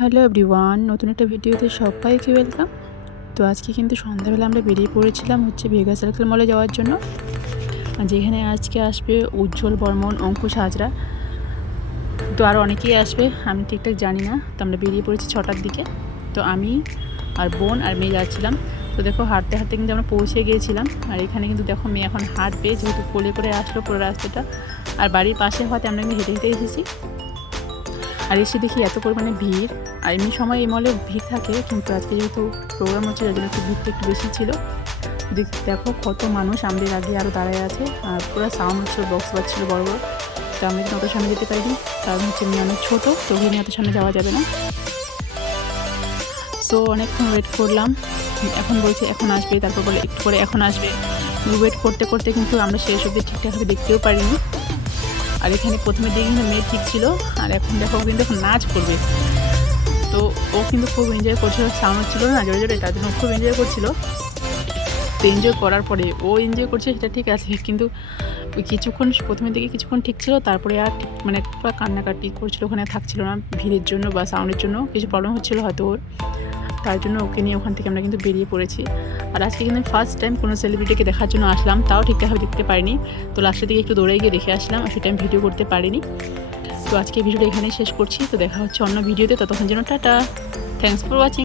Hello everyone, নতুন একটা ভিডিওতে সবাইকে ওয়েলকাম। তো আজকে কিন্তু সন্ধ্যাবেলা আমরা বেরিয়ে পড়েছিলাম ভেগা সার্কেল মলে যাওয়ার জন্য, যেখানে আজকে আসবে উজ্জ্বল বর্মন, অঙ্কুশ হাজরা। তো আরও অনেকেই আসবে, আমি ঠিকঠাক জানি না। তো আমরা বেরিয়ে পড়েছি 6টার দিকে। তো আমি আর বোন আর মেয়ে যাচ্ছিলাম। তো দেখো হাঁটতে হাঁটতে কিন্তু আমরা পৌঁছে গিয়েছিলাম। আর এখানে কিন্তু দেখো মেয়ে এখন হাঁটবে, যেহেতু কোলে করে আসলো পুরো রাস্তাটা। আর বাড়ির পাশে হওয়াতে আমরা কিন্তু হেঁটে হেঁটে এসেছি। আর এসে দেখি এত পরিমাণে ভিড়। আর এমনি সময় এই মলে ভিড় থাকে, কিন্তু আজকে যেহেতু প্রোগ্রাম হচ্ছে যার জন্য একটু ভিড়টা একটু বেশি ছিল। দেখো কত মানুষ আমাদের আগে আরও দাঁড়ায় আছে, আর পুরো সাউন্ড হচ্ছিল, বক্স বাজছিল বড় বড়। তো আমি কিন্তু অত সামনে যেতে পারিনি, কারণ হচ্ছে মেয়ে অনেক ছোটো, তো ওখানে অত সামনে যাওয়া যাবে না। সো অনেকক্ষণ ওয়েট করলাম। এখন বলছে এখন আসবে, তারপর বলে একটু করে এখন আসবে। ওয়েট করতে করতে কিন্তু আমরা শেষ অবধি ঠিকঠাকভাবে দেখতেও পারিনি। আর এখানে প্রথমে দিকে কিন্তু মেয়ে ঠিক ছিল, আর এখন দেখো কিন্তু এখন নাচ করবে। তো ও কিন্তু খুব এনজয় করছিল, সাউন্ড ছিল না জোরে জোরে, তার জন্য খুব এনজয় করছিল। তো এনজয় করার পরে ও এনজয় করছে সেটা ঠিক আছে, কিন্তু ওই কিছুক্ষণ প্রথমের দিকে কিছুক্ষণ ঠিক ছিল, তারপরে আর মানে পুরো কান্নাকাটি করছিল, ওখানে থাকছিল না ভিড়ের জন্য বা সাউন্ডের জন্য কিছু প্রবলেম হচ্ছিলো হয়তো ওর। তার জন্য ওকে নিয়ে ওখান থেকে আমরা কিন্তু বেরিয়ে পড়েছি। আর আজকে কিন্তু ফার্স্ট টাইম কোনো সেলিব্রিটিকে দেখার জন্য আসলাম, তাও ঠিকঠাকভাবে দেখতে পারিনি। তো লাস্টের দিকে একটু দৌড়ে গিয়ে দেখে আসলাম, আর সেটা আমি ভিডিও করতে পারিনি। তো আজকে ভিডিওটা এখানেই শেষ করছি। তো দেখা হচ্ছে অন্য ভিডিওতে, ততক্ষণ জন্য টাটা, থ্যাংকস ফর ওয়াচিং।